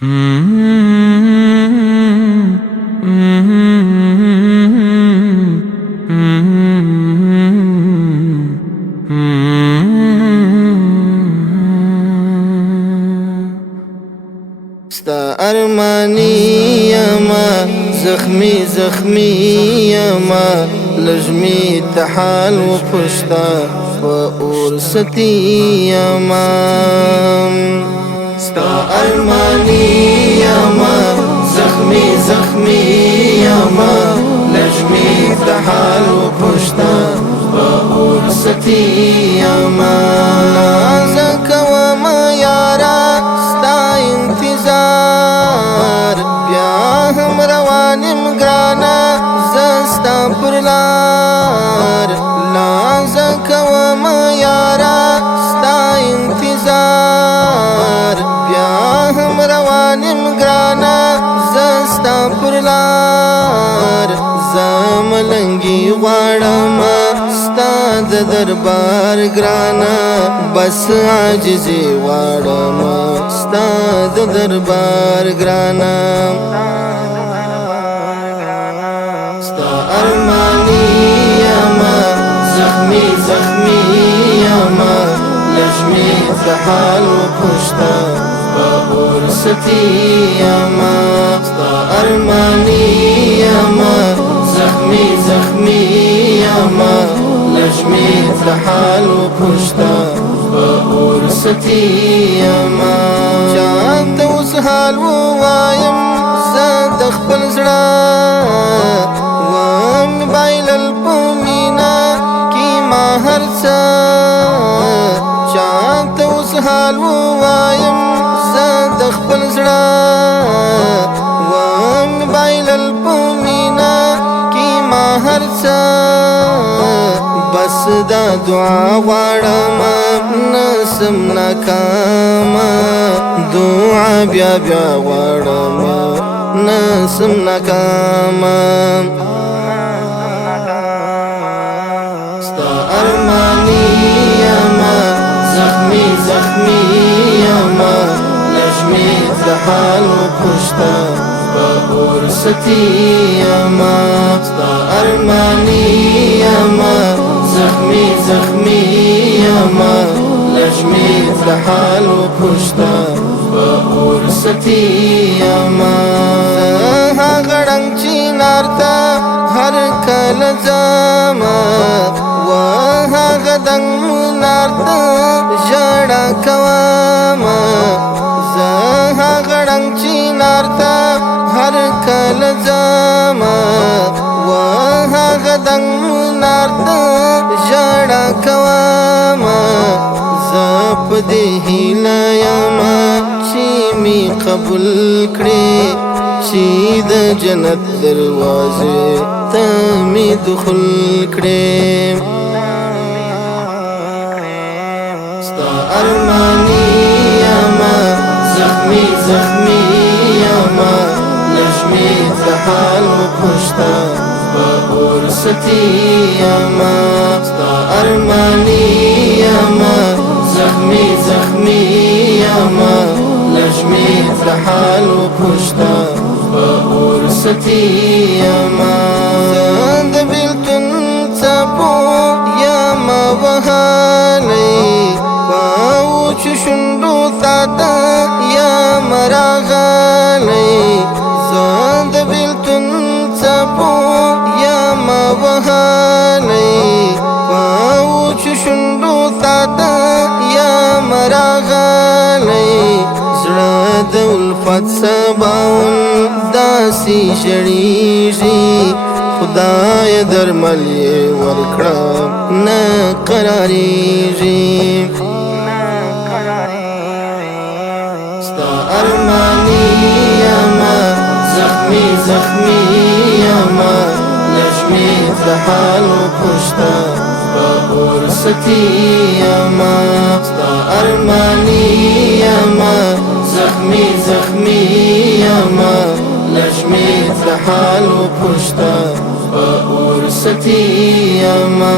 ستا ارمانی یما زخمی زخمی یما لجمی تحال و پشتا و ارستی یما ستا ارمانی یما زخمی زخمی یما لجمی تحال و پشتا و ارستی یما نازک وما یارا ستا انتظار بیا هم روانم گرانا زستا پرلار نازک وما یارا ستا انتظار بیا هم روانم گرانا زستا پرلار زملنگی غواړم ستا د دربار ګرانا بس عاجزي غواړم ستا د دربار ګرانا ستا ارمانی یما زخمی زخمی یما لجمی تحال و پشتا ورستی یما ستا ارمانی یما زخمی زخمی یما لجمی تحال و پشتا ورستی یما چاته اوس حال ووایم زه د خپل زړه ومبایل په مینا کې ما هر څه چاته اوس حال ووایم زه د خپل زړه ومبایل په مینا کې ما هر څه بس دا دعا غواړم نسم ناکام دعا بیا بیا غواړم نسم ناکام ستا ارمانی یما زخمی زخمی یما لجمی تحال و پشتا ورستی یما ستا ارمانی یما زخمی زخمی یما لجمی تحال و پشتا ورستی یما هغه ړنګ چې نارته هر کله ځمه و هغه دنګ نارته ژړا کومه زه هغه ړنګ چې نارته هر کله ځمه و هغه دنګ نارته ژړا کومه زه په دې هیله یمه چې می قبول کړې چې د جنت دروازې ته می دخول کړې ستا ارمانی یما زخمی زخمی یما لجمی تحال و پشتا ورستی یما ستا ارمانی یما زخمی زخمی یما لجمی تحال و پشتا ورستی یما زند بیلتون څپو یما وهالی پاوچ شندو تاتا یما راغالی زند بیلتون څپو یما وهالی پاوچ شندو تاتا یما راغالی زړه د الفت سباون داسې ژړېږي خدای درمل یې ورکړه نه قرارېږي ستا ارمانی یما زخمی زخمی یما لجمی تحال و پشتا ورستی یما ستا ارمانی یما زخمی زخمی یما لجمی تحال و پشتا ورستی یما